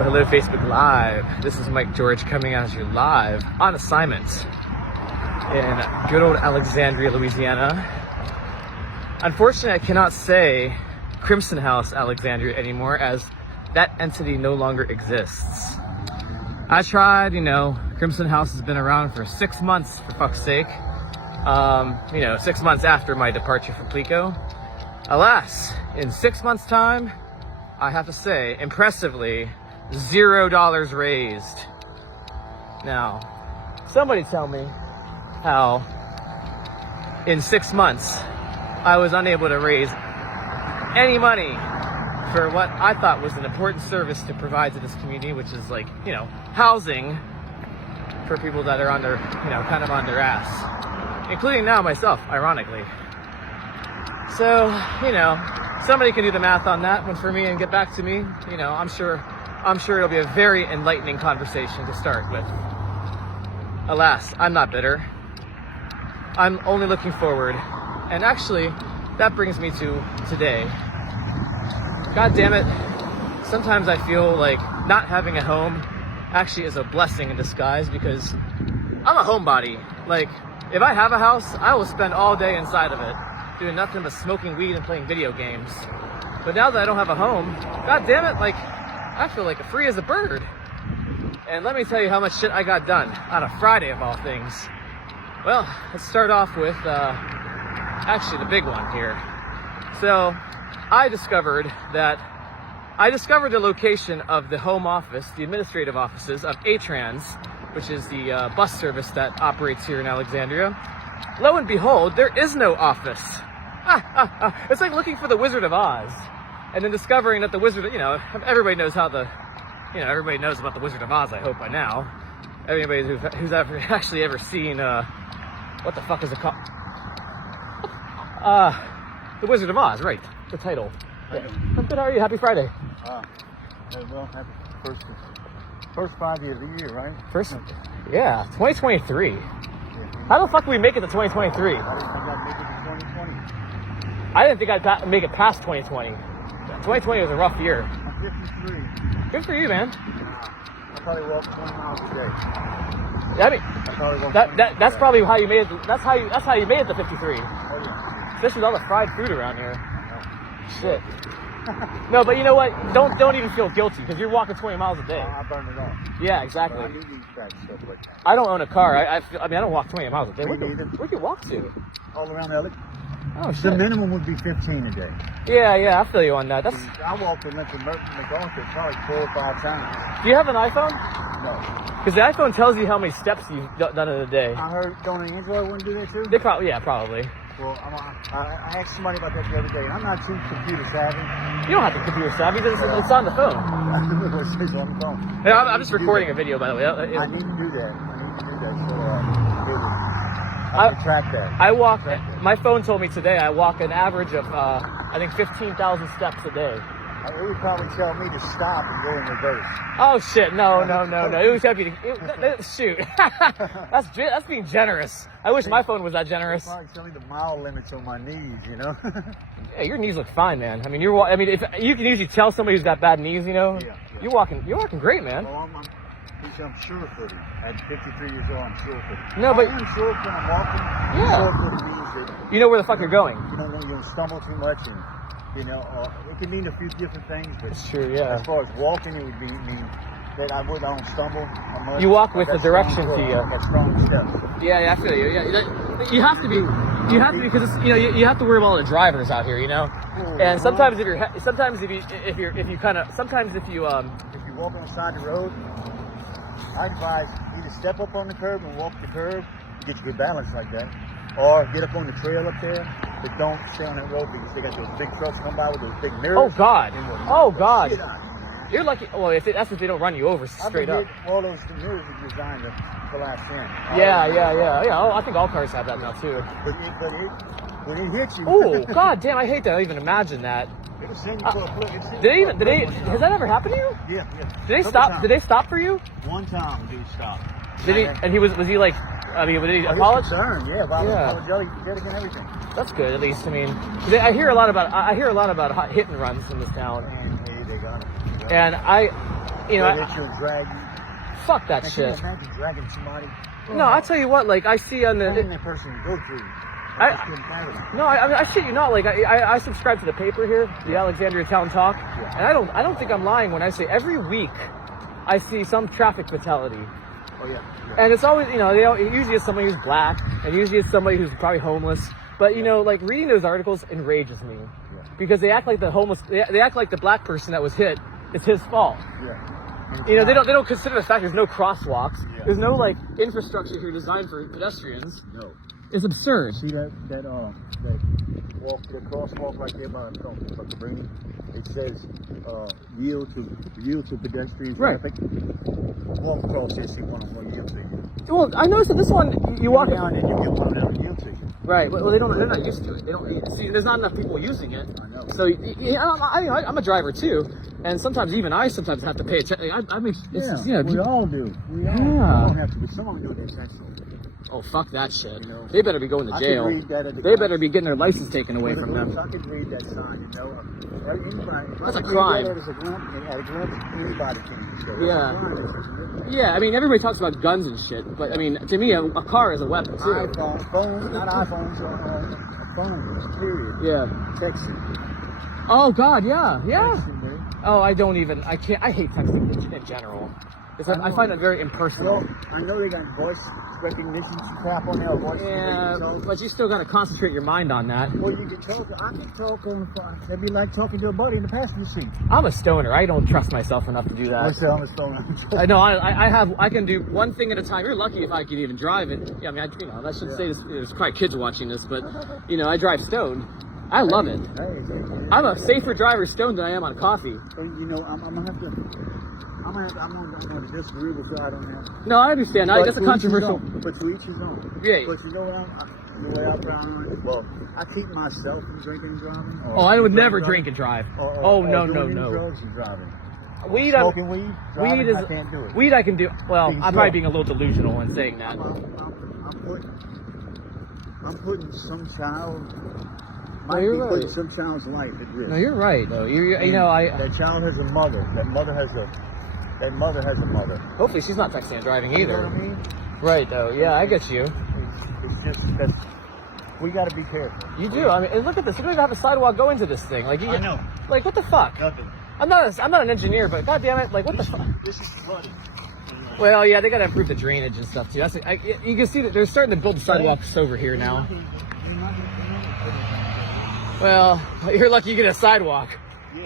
Well, hello, Facebook Live. This is Mike George coming at you live on assignment in good old Alexandria, Louisiana. Unfortunately, I cannot say Crimson House Alexandria anymore, as that entity no longer exists. I tried, Crimson House has been around for 6 months, for fuck's sake. 6 months after my departure from Plico. Alas, in 6 months' time, I have to say, impressively, $0 raised. Now, somebody tell me how in 6 months I was unable to raise any money for what I thought was an important service to provide to this community, which is housing for people that are on their, kind of on their ass, including now myself, ironically. So, somebody can do the math on that one for me and get back to me. I'm sure it'll be a very enlightening conversation to start with. Alas, I'm not bitter. I'm only looking forward. And actually, that brings me to today. God damn it. Sometimes I feel like not having a home actually is a blessing in disguise, because I'm a homebody. Like, if I have a house, I will spend all day inside of it, doing nothing but smoking weed and playing video games. But now that I don't have a home, god damn it, I feel like free as a bird. And let me tell you how much shit I got done on a Friday of all things. Well, let's start off with actually the big one here. So I discovered the location of the home office, the administrative offices of A-Trans, which is the bus service that operates here in Alexandria. Lo and behold, there is no office. It's like looking for the Wizard of Oz, and then discovering that the Wizard, everybody knows everybody knows about the Wizard of Oz, I hope by now. Everybody who's actually ever seen, what the fuck is it called? The Wizard of Oz, right, the title. Yeah. I'm good, how are you? Happy Friday. Well, happy first 5 years of the year, right? Yeah, 2023. How the fuck did we make it to 2023? I didn't think I'd make it past 2020. 2020 was a rough year. I'm 53. Good for you, man. I probably walk 20 miles a day. I mean, that's probably how you made it. That's how you made it to 53. Oh, yeah. Especially with all the fried food around here. Shit. No, but you know what? Don't even feel guilty, because you're walking 20 miles a day. I burned it off. Yeah, exactly. Well, I do need fat stuff, but I don't own a car. I don't walk 20 miles a day. Where'd you walk to? All around LA. Oh shit. The minimum would be 15 a day. Yeah, I feel you on that. I walked to McArthur probably 4 or 5 times. Do you have an iPhone? No. Because the iPhone tells you how many steps you've done in a day. I heard, don't the Android one do that too? They probably. Well, I asked somebody about that the other day, and I'm not too computer savvy. You don't have to computer savvy. It's on the phone. It's on the phone. Yeah, I'm just recording a video, by the way. I need to do that. So I can track that. My phone told me today I walk an average of, I think 15,000 steps a day. It would probably tell me to stop and go in reverse. Oh shit, no. It would tell you to, shoot. That's being generous. I wish my phone was that generous. It's probably telling me the mile limits on my knees, Yeah, your knees look fine, man. I mean, if you can usually tell somebody who's got bad knees, Yeah. You're walking great, man. Well, I'm sure-footed. At 53 years old, I'm sure-footed. No, but I am sure-footed when I'm walking. Yeah. Sure-footed means that you know where the fuck you're going. you don't stumble too much, and it can mean a few different things. But It's true, yeah. as far as walking, it would mean that I don't stumble. You walk with the direction to you. Got strong steps. Yeah, I feel you. Yeah, you have to be because you have to worry about all the drivers out here, And sometimes if you walk on the side of the road, I advise either step up on the curb and walk the curb to get you good balance like that, or get up on the trail up there, but don't stay on that road because they got those big trucks come by with those big mirrors. Oh God! Oh God! Shit on. You're lucky. Well, that's if they don't run you over straight up. All those mirrors are designed to collapse in. Yeah. Oh, I think all cars have that now too. But it hits you. Oh God damn! I hate that. I even imagine that. It'll send you for a flip. Has that ever happened to you? Yeah. Did they stop? Times. Did they stop for you? One time he stopped. Did he? And was he like? I mean, did he apologize? Yeah, apologetic and everything. That's good, at least. I mean, I hear a lot about hit and runs in this town. And hey, they got it. And you know, That she'll drag you. fuck that Can shit. you imagine dragging somebody? No, I'll tell you what, like, I see on How the... can that person go through? No, I mean, I shit you not. Like, I subscribe to the paper here, the Alexandria Town Talk, and I don't think I'm lying when I say every week I see some traffic fatality. Oh yeah. And it's always, you know, it usually is somebody who's black, and usually it's somebody who's probably homeless. But you know, like reading those articles enrages me because they act like the homeless, they act like the black person that was hit is his fault. Yeah. You know, they don't consider the fact there's no crosswalks, there's no like infrastructure here designed for pedestrians. No. It's absurd. See that walk, the crosswalk right there by the green. It says yield to pedestrians. Right. Traffic. Walk across this, see one yield to you. Well, I noticed that this one you walk down and you get one that'll yield to you. Right. Well, they're not used to it. They don't see. There's not enough people using it. I know. So I'm a driver too, and sometimes even I sometimes have to pay attention. I mean, it's, you know, we all do. We all don't have to. But some of them do it intentionally. Oh, fuck that shit. You know, they better be going to jail. They better be getting their license taken away from them. I could read that sign, you know. That's a crime. At a glimpse, anybody can. So Yeah, I mean, everybody talks about guns and shit, but I mean, to me, a car is a weapon too. Phones, not iPhones, phones, period. Yeah. Texting. Oh, God, yeah. Texting, man. Oh, I hate texting in general. I find it very impersonal. Well, I know they got voice recognition crap on there. Voice Yeah, but you still got to concentrate your mind on that. Well, you can talk. I can talk on the phone. It'd be like talking to a buddy in the passenger seat. I'm a stoner. I don't trust myself enough to do that. I say I'm a stoner. I know. I can do one thing at a time. You're lucky if I can even drive it. Yeah, I mean, I should say this. There's probably kids watching this, but you know, I drive stoned. I love it. I'm a safer driver stoned than I am on coffee. So, you know, I'm gonna have to. I'm gonna disagree with you. I don't have. No, I understand. That's a controversial. But to each his own. Yeah. But you know what? The way I drive, well, I keep myself from drinking and driving. Oh, I would never drink and drive. Oh no. Drugs and driving. Weed, smoking weed, driving, weed is. I can't do it. Weed, I can do. Well, I'm probably being a little delusional in saying that. I'm putting some child. Putting some child's life at risk. No, you're right though. That child has a mother. That mother has a mother. Hopefully, she's not texting and driving either. You know what I mean? Right though. Yeah, I get you. It's just that we got to be careful. You do. I mean, and look at this. You don't even have a sidewalk go into this thing. Like I know. Like what the fuck? Nothing. I'm not an engineer, but goddamn it, like what the fuck? This is flooding. Well, yeah, they gotta improve the drainage and stuff too. You can see that they're starting to build sidewalks over here now. Well, you're lucky you get a sidewalk.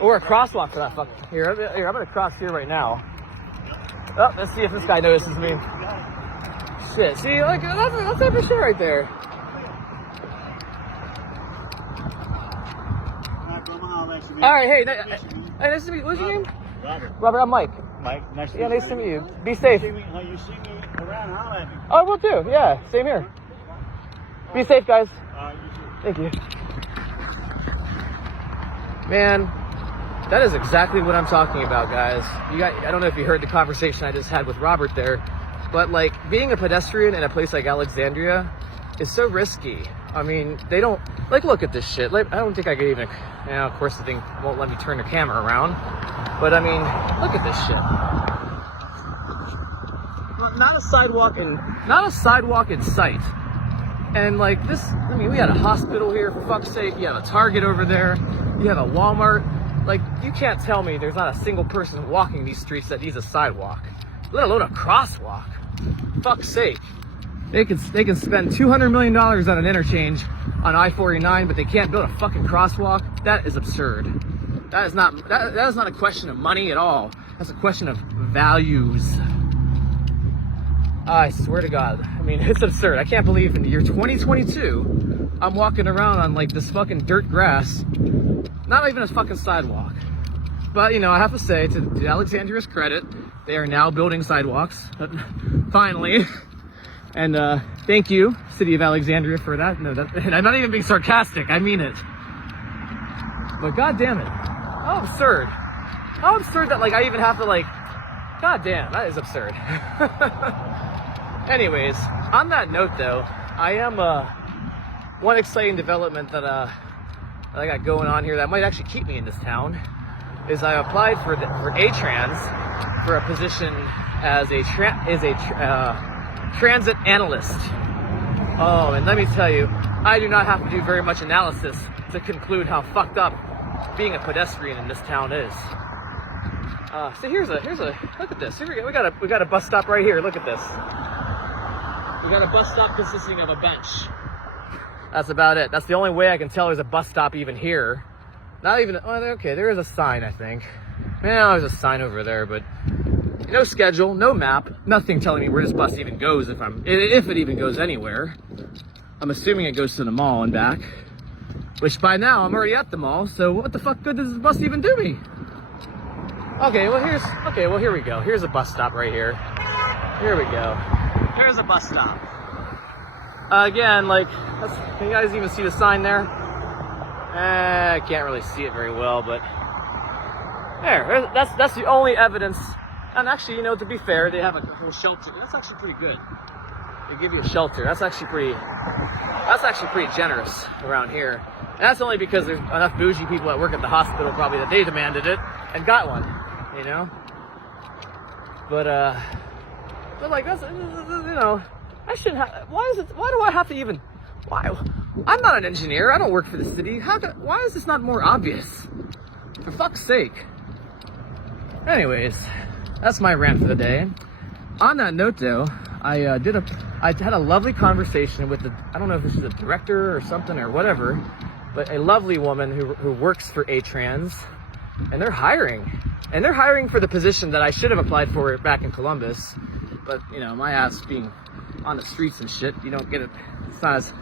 Or a crosswalk for that fuck. Here, I'm gonna cross here right now. Oh, let's see if this guy notices me. Shit, see, like, that's type of shit right there. Alright, hey, nice to meet you. What's your name? Robert, I'm Mike. Mike, nice to Yeah, meet you. nice to meet you. Be safe. You see me around, holler at me. Oh, will do. Yeah, same here. Be safe, guys. Thank you. Man, that is exactly what I'm talking about, guys. I don't know if you heard the conversation I just had with Robert there, but like being a pedestrian in a place like Alexandria is so risky. I mean, they don't like look at this shit. Like, I don't think I could even. You know, of course, the thing won't let me turn the camera around. But I mean, look at this shit. Not a sidewalk in sight. And like this, I mean, we had a hospital here for fuck's sake. You have a Target over there. You have a Walmart. Like, you can't tell me there's not a single person walking these streets that needs a sidewalk, let alone a crosswalk. Fuck's sake. They can spend $200 million on an interchange on I-49, but they can't build a fucking crosswalk. That is absurd. That is not a question of money at all. That's a question of values. I swear to God. I mean, it's absurd. I can't believe in the year 2022, I'm walking around on like this fucking dirt grass. Not even a fucking sidewalk. But, you know, I have to say, to Alexandria's credit, they are now building sidewalks. Finally. And thank you, City of Alexandria, for that. No, and I'm not even being sarcastic. I mean it. But God damn it. How absurd. How absurd that, like, I even have to, like... God damn, that is absurd. Anyways, on that note, though, I am... one exciting development that I got going on here that might actually keep me in this town is I applied for A-Trans for a position as a transit analyst. Oh, and let me tell you, I do not have to do very much analysis to conclude how fucked up being a pedestrian in this town is. So here's a look at this. Here we got a bus stop right here. Look at this. We got a bus stop consisting of a bench. That's about it. That's the only way I can tell there's a bus stop even here. Not even, oh, okay, there is a sign, I think. Yeah, there's a sign over there, but no schedule, no map, nothing telling me where this bus even goes if it even goes anywhere. I'm assuming it goes to the mall and back, which by now I'm already at the mall, so what the fuck good does this bus even do me? Okay, well here we go. Here's a bus stop right here. Here we go. Here's a bus stop. Again, like, can you guys even see the sign there? I can't really see it very well, but there. That's the only evidence. And actually, you know, to be fair, they have a whole shelter. That's actually pretty good. They give you a shelter. That's actually pretty generous around here. And that's only because there's enough bougie people that work at the hospital probably that they demanded it and got one, you know? But like, that's, you know, I shouldn't have, why do I have to even, why? I'm not an engineer. I don't work for the city. Why is this not more obvious? For fuck's sake. Anyways, that's my rant for the day. On that note, though, I had a lovely conversation with I don't know if this is a director or something or whatever, but a lovely woman who works for A-Trans, and they're hiring. And they're hiring for the position that I should have applied for back in Columbus, but, you know, my ass being on the streets and shit, you don't get it. It's not as,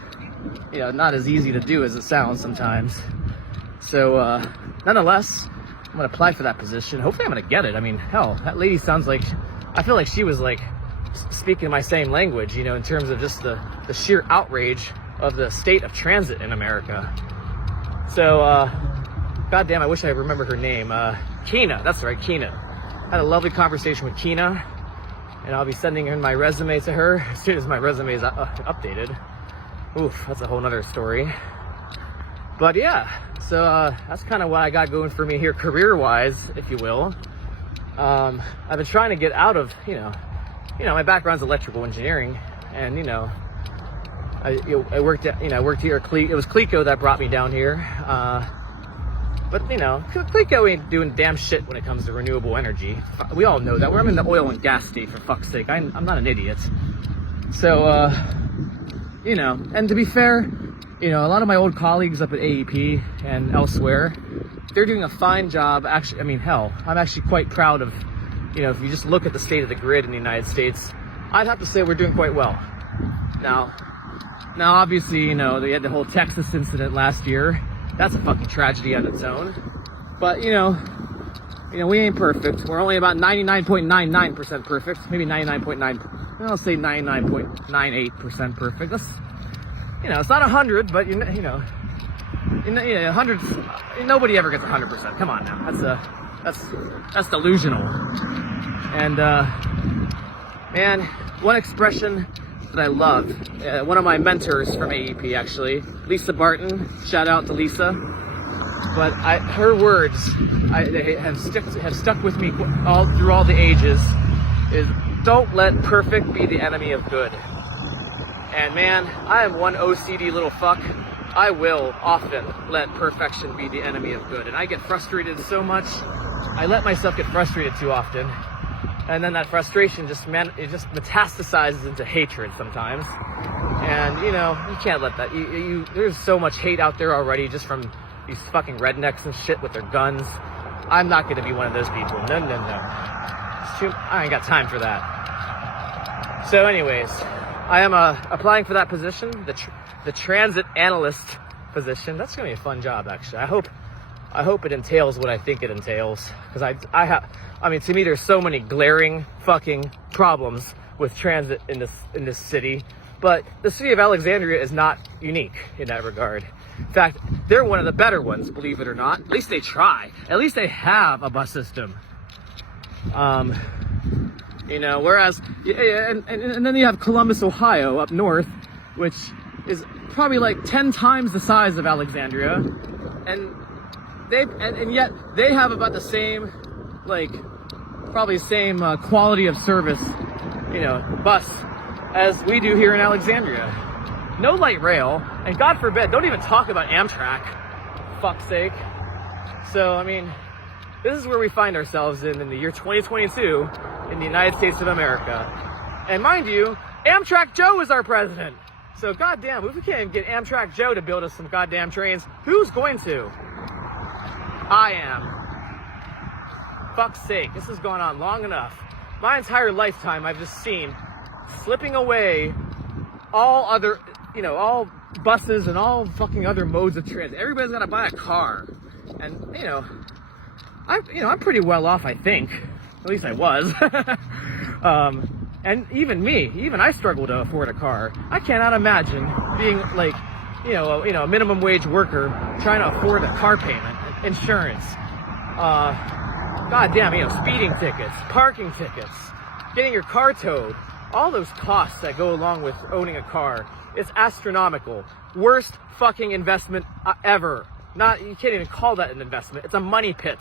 you know, not as easy to do as it sounds sometimes. So, nonetheless, I'm gonna apply for that position. Hopefully I'm gonna get it. I mean, hell, that lady sounds like, I feel like she was like speaking my same language, you know, in terms of just the sheer outrage of the state of transit in America. So, goddamn, I wish I remember her name. Kina, that's right, Kina. Had a lovely conversation with Kina, and I'll be sending in my resume to her as soon as my resume is updated. Oof, that's a whole nother story. But yeah, so that's kind of what I got going for me here career-wise, if you will. I've been trying to get out of, you know, my background's electrical engineering, and I worked at, I worked here at it was Clico that brought me down here. But you know, Clico ain't doing damn shit when it comes to renewable energy. We all know that. I'm in the oil and gas state, for fuck's sake. I'm not an idiot. So, you know, and to be fair, you know, a lot of my old colleagues up at AEP and elsewhere, they're doing a fine job. Actually, I mean, hell, I'm actually quite proud of, you know, if you just look at the state of the grid in the United States, I'd have to say we're doing quite well. Now obviously, you know, they had the whole Texas incident last year. That's a fucking tragedy on its own. But, you know, we ain't perfect. We're only about 99.99% perfect. Maybe 99.9, I'll say 99.98% perfect. That's, you know, it's not 100, but you know, 100. Nobody ever gets 100%. Come on now, that's delusional. And man, one expression that I love, one of my mentors from AEP actually, Lisa Barton. Shout out to Lisa. But her words, they have stuck with me all through all the ages. Is don't let perfect be the enemy of good. And man, I am one OCD little fuck. I will often let perfection be the enemy of good. And I get frustrated so much. I let myself get frustrated too often. And then that frustration just metastasizes into hatred sometimes. And you know, you can't let that, there's so much hate out there already just from these fucking rednecks and shit with their guns. I'm not gonna be one of those people. No. I ain't got time for that. So anyways, I am applying for that position, the transit analyst position. That's gonna be a fun job, actually. I hope it entails what I think it entails, because I mean, to me, there's so many glaring fucking problems with transit in this city. But the city of Alexandria is not unique in that regard. In fact, they're one of the better ones, believe it or not. At least they try. At least they have a bus system. You know, whereas, and then you have Columbus, Ohio, up north, which is probably like 10 times the size of Alexandria, and and yet they have about the same, like, probably same quality of service, you know, bus as we do here in Alexandria. No light rail, and God forbid, don't even talk about Amtrak, for fuck's sake. So, I mean, this is where we find ourselves in the year 2022 in the United States of America. And mind you, Amtrak Joe is our president. So goddamn, if we can't even get Amtrak Joe to build us some goddamn trains, who's going to? I am. Fuck's sake, this has gone on long enough. My entire lifetime I've just seen slipping away all other, you know, all buses and all fucking other modes of transit. Everybody's gotta buy a car. And, you know, I'm pretty well off, I think. At least I was. And even I struggle to afford a car. I cannot imagine being like, a minimum wage worker trying to afford a car payment, insurance, goddamn, speeding tickets, parking tickets, getting your car towed, all those costs that go along with owning a car. It's astronomical. Worst fucking investment ever. You can't even call that an investment. It's a money pit.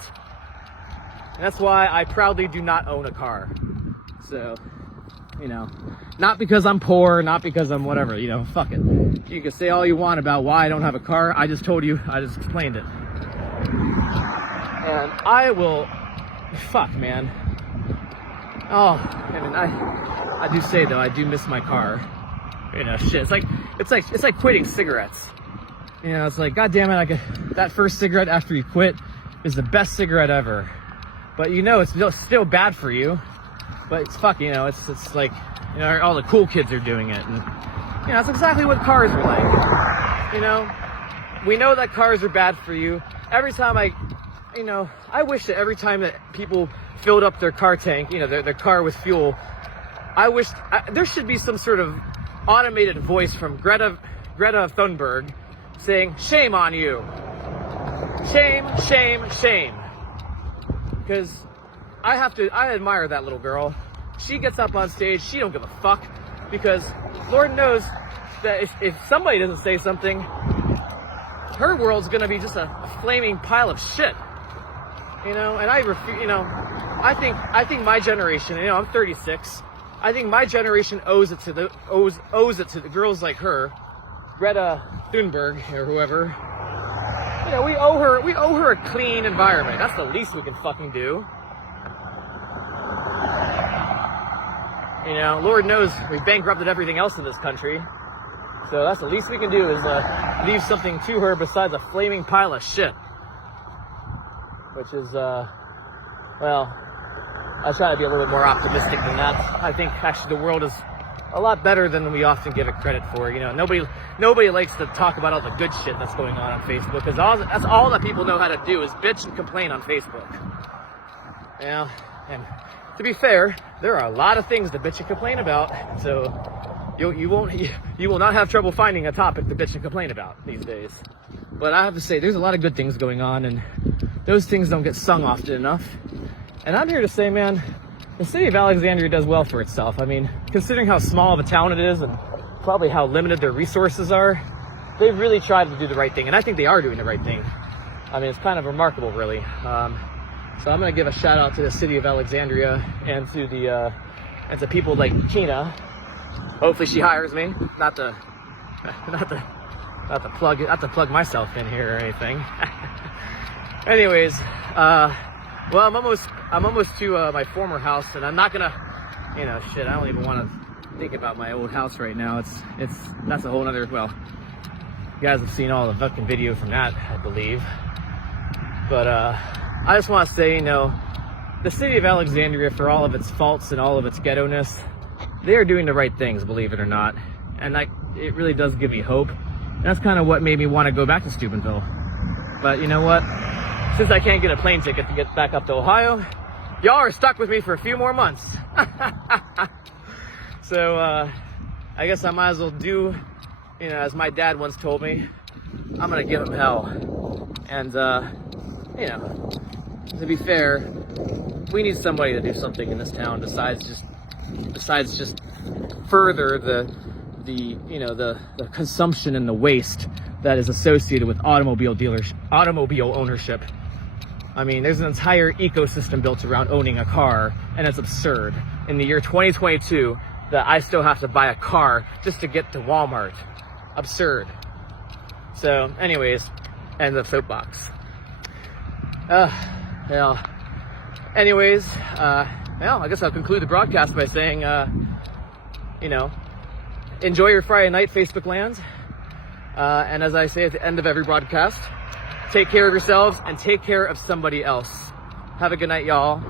And that's why I proudly do not own a car. So, not because I'm poor, not because I'm whatever, fuck it. You can say all you want about why I don't have a car. I just told you, I just explained it. And I will, fuck, man. Oh, I mean, I do say though, I do miss my car. Shit, it's like quitting cigarettes. It's like, God damn it, that first cigarette after you quit is the best cigarette ever. But it's still bad for you. But it's fuck, it's like, all the cool kids are doing it. And, it's exactly what cars are like. We know that cars are bad for you. Every time I wish that every time that people filled up their car tank, their car with fuel, there should be some sort of automated voice from Greta Thunberg saying, shame on you. Shame, shame, shame. Because I admire that little girl. She gets up on stage, she don't give a fuck. Because Lord knows that if somebody doesn't say something, her world's gonna be just a flaming pile of shit. And I think my generation, I'm 36, I think my generation owes it to the girls like her, Greta Thunberg or whoever. We owe her a clean environment. That's the least we can fucking do. Lord knows we bankrupted everything else in this country. So that's the least we can do is leave something to her besides a flaming pile of shit. Which is, I try to be a little bit more optimistic than that. I think actually the world is a lot better than we often give it credit for. Nobody likes to talk about all the good shit that's going on Facebook, because that's all that people know how to do is bitch and complain on Facebook. And to be fair, there are a lot of things to bitch and complain about. So you will not have trouble finding a topic to bitch and complain about these days. But I have to say, there's a lot of good things going on, and those things don't get sung often enough. And I'm here to say, man, the city of Alexandria does well for itself. I mean, considering how small of a town it is and probably how limited their resources are, they've really tried to do the right thing. And I think they are doing the right thing. I mean, it's kind of remarkable, really. So I'm going to give a shout out to the city of Alexandria and to people like Kina. Hopefully she hires me. Not to plug myself in here or anything. Anyways, well, I'm almost to my former house, and I'm not gonna, shit. I don't even want to think about my old house right now. That's a whole nother. Well, you guys have seen all the fucking video from that, I believe. But I just want to say, the city of Alexandria, for all of its faults and all of its ghetto-ness, they are doing the right things, believe it or not. And it really does give me hope. And that's kind of what made me want to go back to Steubenville. But you know what? Since I can't get a plane ticket to get back up to Ohio, y'all are stuck with me for a few more months. So, I guess I might as well do, as my dad once told me, I'm gonna give him hell. And, to be fair, we need somebody to do something in this town besides just further the consumption and the waste that is associated with automobile ownership I mean, there's an entire ecosystem built around owning a car, and it's absurd. In the year 2022, that I still have to buy a car just to get to Walmart. Absurd. So, anyways, end of soapbox. Well, anyways, well, I guess I'll conclude the broadcast by saying, you know, enjoy your Friday night, Facebook land. And as I say at the end of every broadcast, take care of yourselves and take care of somebody else. Have a good night, y'all.